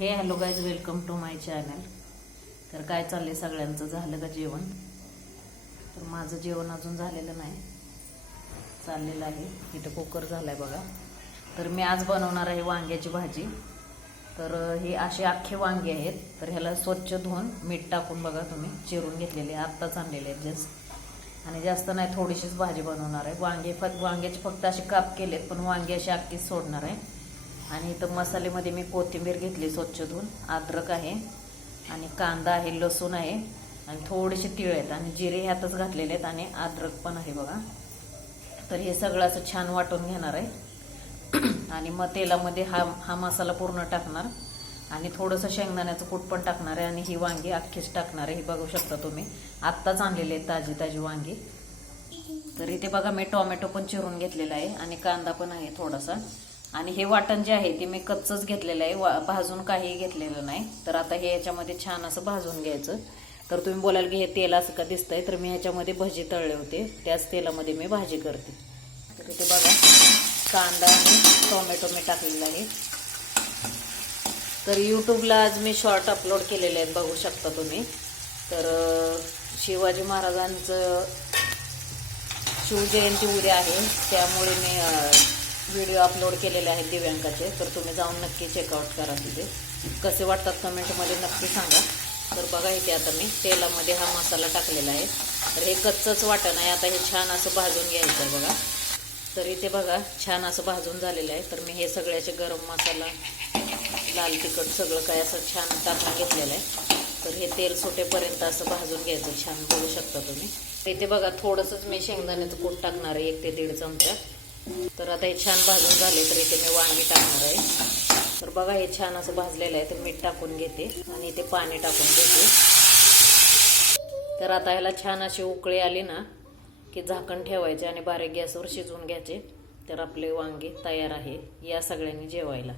हे hello guys, welcome to my channel. तर काय चाललंय सगळ्यांचं, झालं का जेवण? तर माझं जेवण अजून झालेलं नाही, चाललेलं आहे. इथं कुकर झालाय बघा. तर मी आज बनवणार आहे वांग्याची भाजी. तर हे असे अख्खे वांगे आहेत. तर ह्याला स्वच्छ धुवून मीठ टाकून बघा तुम्ही चिरून घेतलेले, आत्ताच आणलेले आहेत जस्ट. आणि जास्त नाही, थोडीशीच भाजी बनवणार आहे. वांग्याचे फक्त असे काप केलेत, पण वांगे असे अख्खीच सोडणार आहे. आणि इथं मसाल्यामध्ये मी कोथिंबीर घेतली स्वच्छ धुवून, अद्रक आहे आणि कांदा आहे, लसूण आहे आणि थोडेसे तीळ आहेत आणि जिरे ह्यातच घातलेले आहेत आणि अद्रक पण आहे बघा. तर हे सगळं असं छान वाटून घेणार आहे आणि मग तेलामध्ये हा मसाला पूर्ण टाकणार आणि थोडंसं शेंगदाण्याचं कूट पण टाकणार आहे आणि ही वांगी अख्खीच टाकणार आहे. हे बघू शकता तुम्ही, आत्ताच आणलेले आहेत ताजी ताजी वांगी. तर इथे बघा मी टोमॅटो पण चिरून घेतलेला आहे आणि कांदा पण आहे थोडासा. आणि हे वाटण जे आहे ते मी कच्चंच घेतलेलं आहे, भाजून काही घेतलेलं नाही. तर आता हे याच्यामध्ये छान असं भाजून घ्यायचं. तर तुम्ही बोलाल की हे तेल असं का दिसतंय, तर मी ह्याच्यामध्ये भजी तळले होते, त्याच तेलामध्ये मी भाजी करते. तर इथे बघा कांदा आणि टोमॅटो मी टाकलेला आहे. तर यूट्यूबला आज मी शॉर्ट अपलोड केलेले आहेत, बघू शकता तुम्ही. तर शिवाजी महाराजांचं शिवजयंती उद्या आहे, त्यामुळे मी व्हिडिओ अपलोड केलेले आहेत दिव्यांकाचे. तर तुम्ही जाऊन नक्की चेकआउट करा. तिथे कसे वाटतात कमेंटमध्ये नक्की सांगा. तर बघा इथे आता मी तेलामध्ये हा मसाला टाकलेला आहे. तर हे कच्चंच वाटण आहे, आता हे छान असं भाजून घ्यायचं आहे बघा. तर इथे बघा छान असं भाजून झालेलं आहे. तर मी हे सगळ्याचे गरम मसाला, लाल तिखट सगळं काय असं छान टाकून घेतलेलं आहे. तर हे तेल सुटेपर्यंत असं भाजून घ्यायचं छान, बघू शकता तुम्ही. इथे बघा थोडंसंच मी शेंगदाण्याचं कूट टाकणार आहे, 1 ते 1.5 चमचा. तर आता हे छान भाजून झाले. तर इथे मी वांगी टाकणार आहे. तर बघा हे छान असं भाजलेलं आहे. तर मीठ टाकून घेते आणि इथे पाणी टाकून घेते. तर आता ह्याला छान अशी उकळी आली ना की झाकण ठेवायचे आणि बारीक गॅसवर शिजवून घ्यायचे. तर आपले वांगे तयार आहे. या सगळ्यांनी जेवायला.